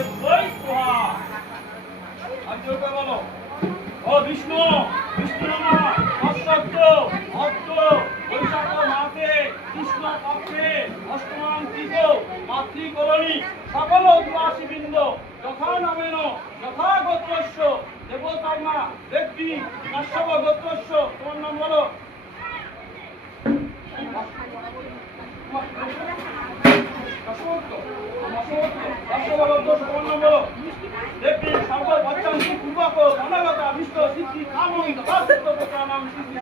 দেবৈ সোহা। আর জোরে বলো, ও বিষ্ণু, বিষ্ণু নমঃ, অশ্বত্থ, অর্থ, বৈশাখ মাসে, কৃষ্ণ পক্ষে, অষ্টমাং তৃতীয়, মাতৃকরণী, সকল অধিবাসীবৃন্দ, যথা নামেন, যথা গোত্রস্য, দেবতার্মা, দেবী, কাশ্যপ গোত্রস্য, তোমার নাম বলো। দেবী সর্ব বচ্চান্তি পূর্বক অনাগতা বিষ্ণু সিদ্ধি কামং তথা নাম সিদ্ধি